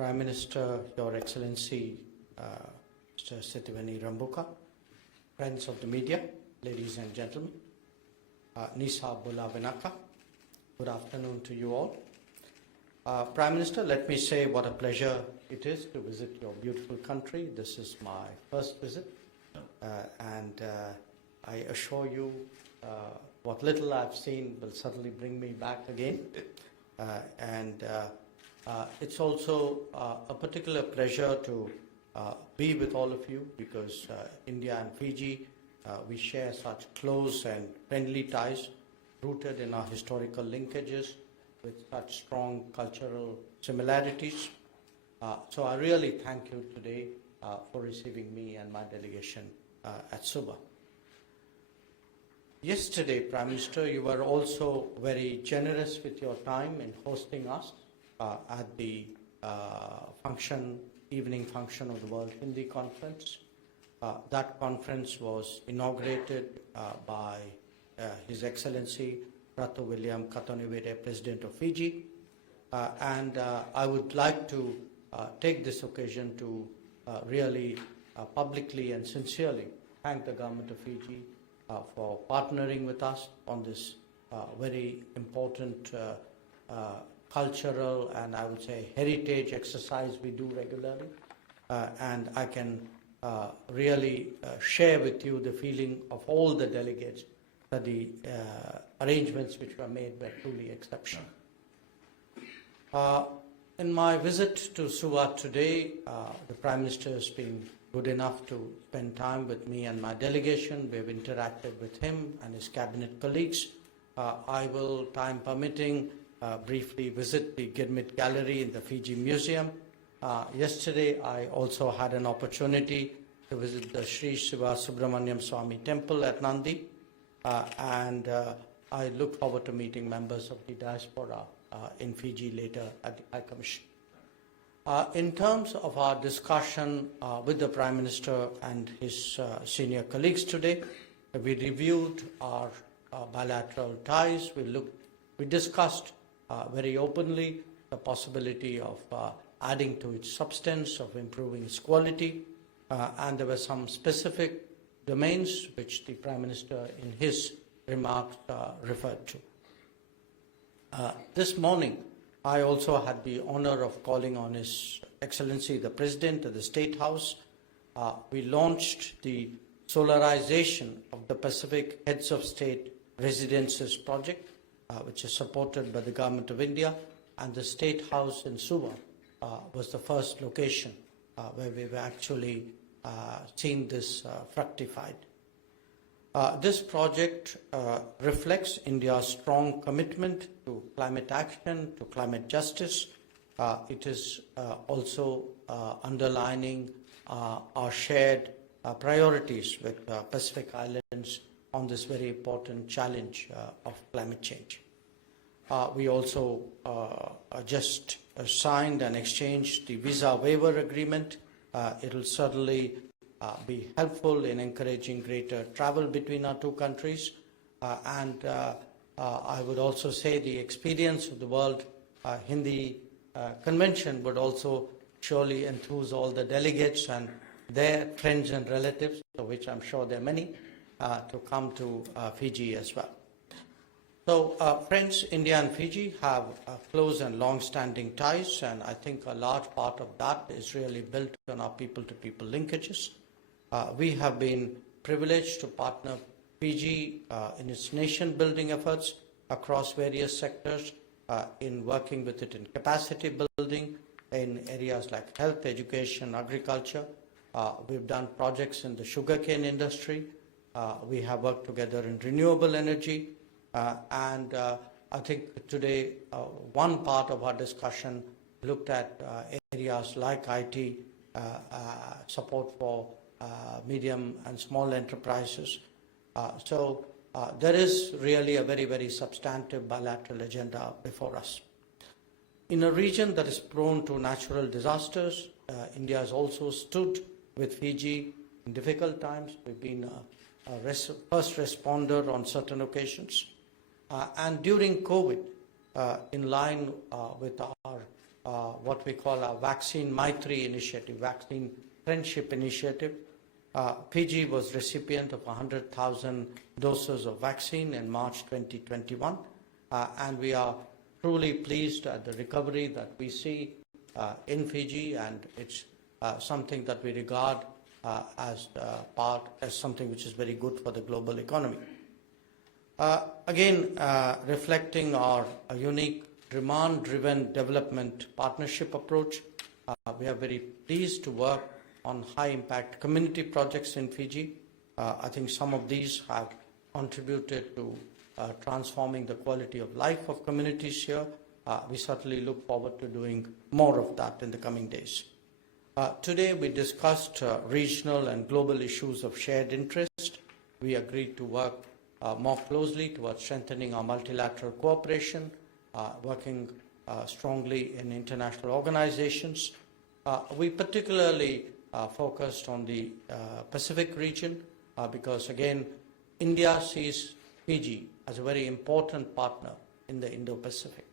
Prime Minister, Your Excellency, Mr. Sitiveni Rambuka, friends of the media, ladies and gentlemen, Nisa Bula Vinaka, good afternoon to you all. Prime Minister, let me say what a pleasure it is to visit your beautiful country. This is my first visit, and I assure you what little I've seen will certainly bring me back again. It's also a particular pleasure to be with all of you because India and Fiji, we share such close and friendly ties rooted in our historical linkages with such strong cultural similarities. So I really thank you today for receiving me and my delegation at Suba. Yesterday, Prime Minister, you were also very generous with your time in hosting us at the evening function of the World Hindi Conference. That conference was inaugurated by His Excellency Ratu William Katonivere, President of Fiji. I would like to take this occasion to really publicly and sincerely thank the Government of Fiji for partnering with us on this very important cultural and I would say heritage exercise we do regularly. And I can really share with you the feeling of all the delegates that the arrangements which were made were truly exceptional. In my visit to Suva today, the Prime Minister has been good enough to spend time with me and my delegation. We've interacted with him and his cabinet colleagues. I will, time permitting, briefly visit the Girmit Gallery in the Fiji Museum. Yesterday, I also had an opportunity to visit the Sri Siva Subramaniam Swami Temple at Nandi, and I look forward to meeting members of the diaspora in Fiji later at the High Commission. In terms of our discussion with the Prime Minister and his senior colleagues today, we reviewed our bilateral ties. We discussed very openly the possibility of adding to its substance, of improving its quality, and there were some specific domains which the Prime Minister in his remarks referred to. This morning, I also had the honor of calling on His Excellency the President of the State House. We launched the solarization of the Pacific Heads of State Residences project, which is supported by the Government of India, and the State House in Suva was the first location where we've actually seen this fructified. This project reflects India's strong commitment to climate action, to climate justice. It is also underlining our shared priorities with Pacific Islands on this very important challenge of climate change. We also just signed and exchanged the visa waiver agreement. It will certainly be helpful in encouraging greater travel between our two countries. I would also say the experience of the World Hindi Convention would also surely enthuse all the delegates and their friends and relatives, of which I'm sure there are many, to come to Fiji as well. So, friends, India and Fiji have close and long-standing ties, and I think a large part of that is really built on our people-to-people linkages. We have been privileged to partner Fiji in its nation-building efforts across various sectors, in working with it in capacity building, in areas like health, education, agriculture. We've done projects in the sugarcane industry. We have worked together in renewable energy. I think today one part of our discussion looked at areas like IT, support for medium and small enterprises. So there is really a very, very substantive bilateral agenda before us. In a region that is prone to natural disasters, India has also stood with Fiji in difficult times. We've been a first responder on certain occasions. And during COVID, in line with our what we call our Vaccine Maitri initiative, Vaccine Friendship Initiative. Fiji was recipient of 100,000 doses of vaccine in March 2021, and we are truly pleased at the recovery that we see in Fiji, and it's something that we regard as something which is very good for the global economy. Again, reflecting our unique demand-driven development partnership approach, we are very pleased to work on high-impact community projects in Fiji. I think some of these have contributed to transforming the quality of life of communities here. We certainly look forward to doing more of that in the coming days. Today we discussed regional and global issues of shared interest. We agreed to work more closely towards strengthening our multilateral cooperation, working strongly in international organizations. We particularly focused on the Pacific region because, again, India sees Fiji as a very important partner in the Indo Pacific.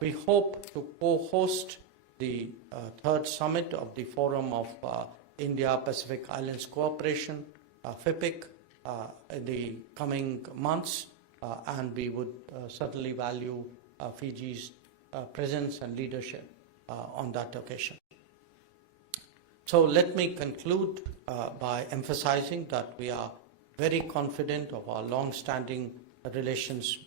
We hope to co-host the third summit of the Forum of India Pacific Islands Cooperation, FIPIC, in the coming months, and we would certainly value Fiji's presence and leadership on that occasion. So let me conclude by emphasizing that we are very confident of our long-standing relations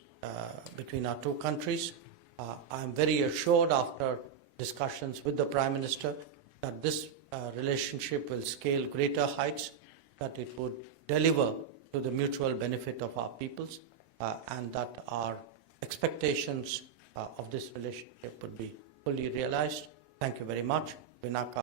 between our two countries. I am very assured after discussions with the Prime Minister that this relationship will scale greater heights, that it would deliver to the mutual benefit of our peoples, and that our expectations of this relationship would be fully realized. Thank you very much. Vinaka.